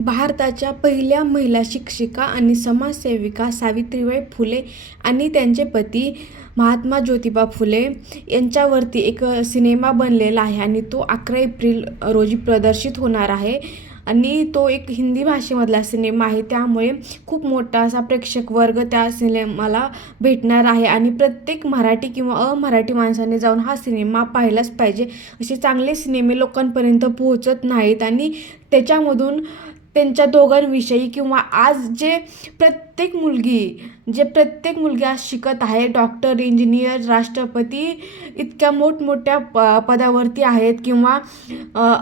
भारताच्या पहिल्या महिला शिक्षिका आणि समाजसेविका सावित्रीबाई फुले आणि त्यांचे पती महात्मा ज्योतिबा फुले यांच्यावरती एक सिनेमा बनलेला आहे आणि तो अकरा एप्रिल रोजी प्रदर्शित होणार आहे. आणि तो एक हिंदी भाषेमधला सिनेमा आहे. त्यामुळे खूप मोठा असा प्रेक्षक वर्ग त्या सिनेमाला भेटणार आहे आणि प्रत्येक मराठी किंवा अमराठी माणसाने जाऊन हा सिनेमा पाहिलाच पाहिजे. असे चांगले सिनेमे लोकांपर्यंत पोहोचत नाहीत आणि त्याच्यामधून त्यांच्या दोघांविषयी किंवा आज जे प्रत्येक मुलगी जे प्रत्येक मुलगी आज शिकत आहे डॉक्टर इंजिनियर राष्ट्रपती इतक्या मोठमोठ्या प पदावरती आहेत किंवा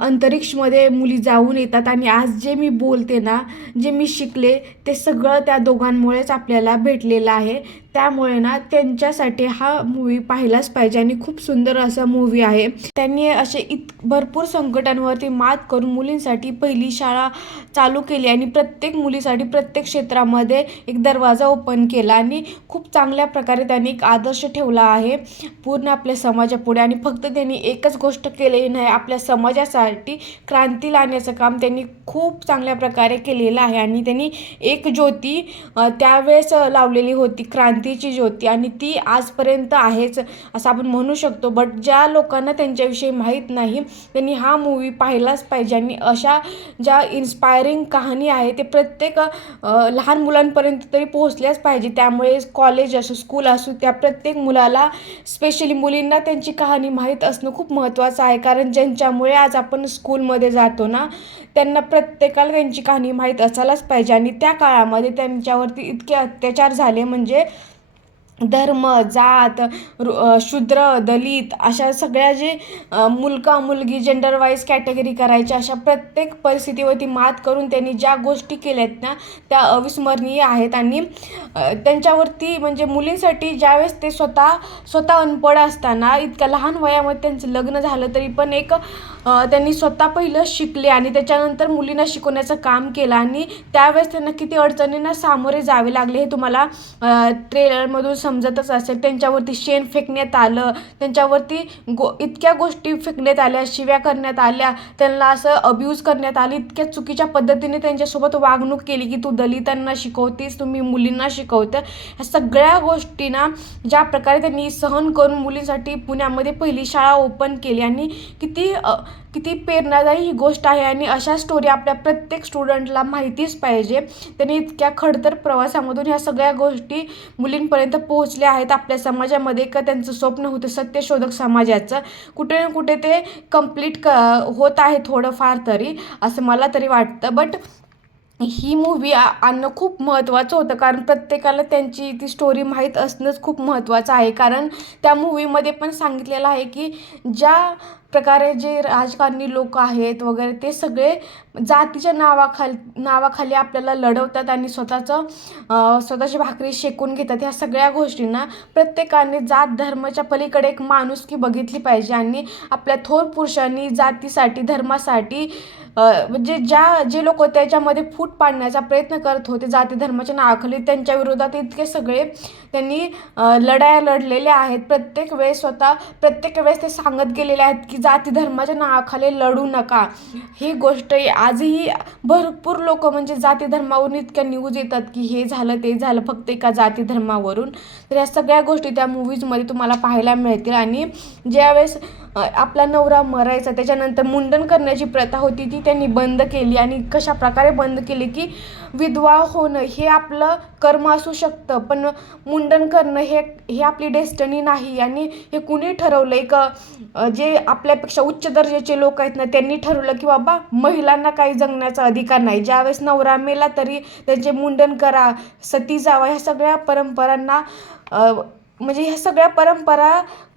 अंतरिक्षमध्ये मुली जाऊन येतात आणि आज जे मी बोलते ना जे मी शिकले ते सगळं त्या दोघांमुळेच आपल्याला भेटलेलं आहे. त्यामुळे ना त्यांच्यासाठी हा मूवी पाहिलाच पाहिजे आणि खूप सुंदर असा मूवी आहे. त्यांनी असे इत भरपूर संकटांवरती मात करून मुलींसाठी पहिली शाळा चालू केली आणि प्रत्येक मुलीसाठी प्रत्येक क्षेत्रामध्ये एक दरवाजा ओपन केला आणि खूप चांगल्या प्रकारे त्यांनी एक आदर्श ठेवला आहे. पूर्ण आपल्या समाजापुढे आणि फक्त त्यांनी एकच गोष्ट केलेली नाही आपल्या समाजासाठी क्रांती लावण्याचं काम त्यांनी खूप चांगल्या प्रकारे केलेलं आहे आणि त्यांनी एक ज्योती त्यावेळेस लावलेली होती क्रांती क्रांतीची ज्योती आणि ती आजपर्यंत आहेच असं आपण म्हणू शकतो. बट ज्या लोकांना त्यांच्याविषयी माहीत नाही त्यांनी हा मूवी पाहिलाच पाहिजे. आणि अशा ज्या इन्स्पायरिंग कहाणी आहे ते प्रत्येक लहान मुलांपर्यंत तरी पोहोचल्याच पाहिजे. त्यामुळे कॉलेज असो स्कूल असो त्या प्रत्येक मुलाला स्पेशली मुलींना त्यांची कहाणी माहीत असणं खूप महत्त्वाचं आहे. कारण ज्यांच्यामुळे आज आपण स्कूलमध्ये जातो ना त्यांना प्रत्येकाला त्यांची कहाणी माहीत असायलाच पाहिजे. आणि त्या काळामध्ये त्यांच्यावरती इतके अत्याचार झाले. म्हणजे धर्म जात रु- शूद्र दलित अशा सगळ्या जे मुलगा मुलगी जेंडर वाईज कॅटेगरी करायच्या अशा प्रत्येक परिस्थितीवरती मात करून त्यांनी ज्या गोष्टी केल्यात ना त्या अविस्मरणीय आहेत. आणि त्यांच्यावरती म्हणजे मुलींसाठी ज्यावेळेस ते स्वतः स्वतः अनपढ असताना इतक्या लहान वयामध्ये त्यांचं लग्न झालं तरी पण एक त्यांनी स्वतः पहिलं शिकले आणि त्याच्यानंतर मुलींना शिकवण्याचं काम केलं आणि त्यावेळेस त्यांना किती अडचणींना सामोरे जावे लागले हे तुम्हाला ट्रेलरमधून समजतच असेल. त्यांच्यावरती शेण फेकण्यात आलं. त्यांच्यावरती गो इतक्या गोष्टी फेकण्यात आल्या शिव्या करण्यात आल्या. त्यांना असं अब्यूज करण्यात आली. इतक्या चुकीच्या पद्धतीने त्यांच्यासोबत वागणूक केली की तू दलितांना शिकवतेस तुम्ही मुलींना शिकवतं. ह्या सगळ्या गोष्टींना ज्या प्रकारे त्यांनी सहन करून मुलींसाठी पुण्यामध्ये पहिली शाळा ओपन केली आणि किती किती प्रेरणादायी ही गोष्ट आहे आणि अशा स्टोरी आपल्या प्रत्येक स्टुडंटला माहितीच पाहिजे. त्यांनी इतक्या खडतर प्रवासामधून ह्या सगळ्या गोष्टी मुलींपर्यंत पोहोचल्या आहेत आपल्या समाजामध्ये. का त्यांचं स्वप्न होतं सत्यशोधक समाजाचं? कुठे ना कुठे ते कंप्लीट क होत आहे थोडंफार तरी असं मला तरी वाटतं. बट ही मूव्ही आणणं खूप महत्त्वाचं होतं कारण प्रत्येकाला त्यांची ती स्टोरी माहीत असणंच खूप महत्त्वाचं आहे. कारण त्या मूवीमध्ये पण सांगितलेलं आहे की ज्या प्रकारे जे राजकारणी लोक आहेत वगैरे ते सगळे जातीच्या नावाखाली नावाखाली आपल्याला लढवतात आणि स्वतःचं स्वतःची भाकरी शेकून घेतात. ह्या सगळ्या गोष्टींना प्रत्येकाने जात धर्माच्या पलीकडे एक माणुसकी बघितली पाहिजे आणि आपल्या थोर पुरुषांनी जातीसाठी धर्मासाठी म्हणजे ज्या जे लोक त्याच्यामध्ये फूट पाडण्याचा प्रयत्न करत होते जाती धर्माच्या नावाखाली त्यांच्या विरोधात इतके सगळे त्यांनी लढाया लढलेल्या आहेत. प्रत्येक वेळेस स्वतः प्रत्येक वेळेस ते सांगत गेलेले आहेत की जाती धर्माच्या नावाखाली लढू नका. ही गोष्ट आजही भरपूर लोक म्हणजे जाती धर्मावरून इतक्या न्यूज येतात की हे झालं ते झालं फक्त एका जाती धर्मावरून. तर या सगळ्या गोष्टी त्या मूवीजमध्ये तुम्हाला पाहायला मिळतील. आणि ज्यावेळेस आपला नवरा मरायचा त्याच्यानंतर मुंडन करण्याची प्रथा होती ती त्यांनी बंद केली आणि कशा प्रकारे बंद केली की विधवा होणं हे आपलं कर्म असू शकतं पण मुंडन करणं हे हे आपली डेस्टनी नाही आणि हे कुणी ठरवलं? एक जे आपल्यापेक्षा उच्च दर्जाचे लोक आहेत ना त्यांनी ठरवलं की बाबा महिलांना काही जगण्याचा अधिकार नाही. ज्यावेळेस नवरा मेला तरी त्यांचे मुंडन करा सती जावा ह्या सगळ्या परंपरांना म्हणजे ह्या सगळ्या परंपरा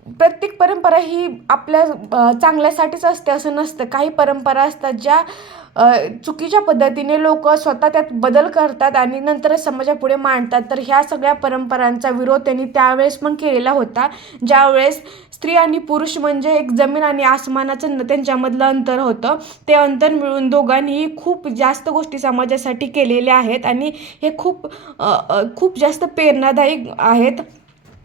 प्रत्येक परंपरा ही आपल्या चांगल्यासाठीच असते असं नसतं. काही परंपरा असतात ज्या चुकीच्या पद्धतीने लोक स्वतः त्यात बदल करतात आणि नंतरच समाजापुढे मांडतात. तर ह्या सगळ्या परंपरांचा विरोध त्यांनी त्यावेळेस पण केलेला होता. ज्यावेळेस स्त्री आणि पुरुष म्हणजे एक जमीन आणि आसमानाचं न- त्यांच्यामधलं अंतर होतं. ते अंतर मिळून दोघांनीही खूप जास्त गोष्टी समाजासाठी केलेल्या आहेत आणि हे खूप खूप जास्त प्रेरणादायी आहेत.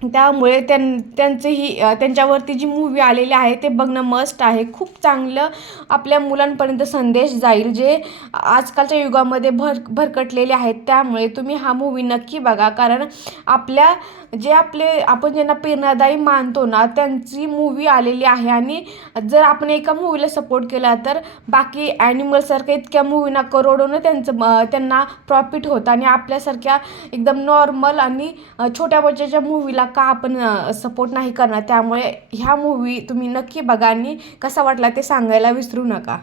त्यामुळे त्यां त्यांचंही त्यांच्यावरती जी मूव्ही आलेली आहे ते बघणं मस्ट आहे. खूप चांगलं आपल्या मुलांपर्यंत संदेश जाईल जे आजकालच्या युगामध्ये भर भरकटलेले आहेत. त्यामुळे तुम्ही हा मूव्ही नक्की बघा. कारण आपल्या जे आपले आपण ज्यांना प्रेरणादायी मानतो ना त्यांची मूव्ही आलेली आहे. आणि जर आपण एका मूवीला सपोर्ट केला तर बाकी ॲनिमलसारख्या इतक्या मूवीना करोडोनं त्यांचं त्यांना प्रॉफिट होतं. आणि आपल्यासारख्या एकदम नॉर्मल आणि छोट्या बच्चाच्या मूवीला का आपण सपोर्ट नाही करणार? त्यामुळे ह्या मूवी तुम्ही नक्की बघा आणि कसा वाटला ते सांगायला विसरू नका.